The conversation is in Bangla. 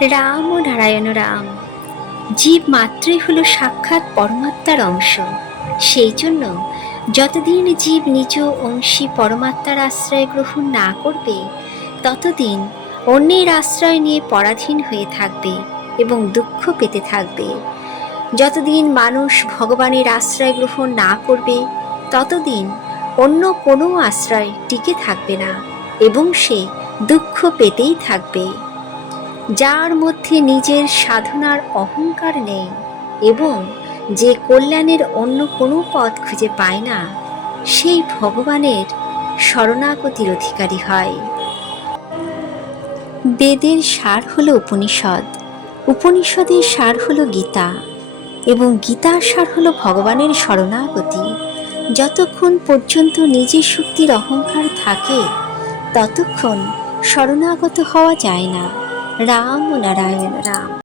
রাম ও নারায়ণ রাম। জীব মাত্রই হলো সাক্ষাৎ পরমাত্মার অংশ। সেই জন্য যতদিন জীব নিজ অংশী পরমাত্মার আশ্রয় গ্রহণ না করবে, ততদিন অন্যের আশ্রয় নিয়ে পরাধীন হয়ে থাকবে এবং দুঃখ পেতে থাকবে। যতদিন মানুষ ভগবানের আশ্রয় গ্রহণ না করবে, ততদিন অন্য কোনো আশ্রয় টিকে থাকবে না এবং সে দুঃখ পেতেই থাকবে। যার মধ্যে নিজের সাধনার অহংকার নেই এবং যে কল্যাণের অন্য কোনো পথ খুঁজে পায় না, সেই ভগবানের শরণাগতির অধিকারী হয়। বেদের সার হলো উপনিষদ, উপনিষদের সার হলো গীতা এবং গীতার সার হলো ভগবানের শরণাগতি। যতক্ষণ পর্যন্ত নিজের শক্তির অহংকার থাকে, ততক্ষণ শরণাগত হওয়া যায় না। রাম ও নারায়ণ রাম।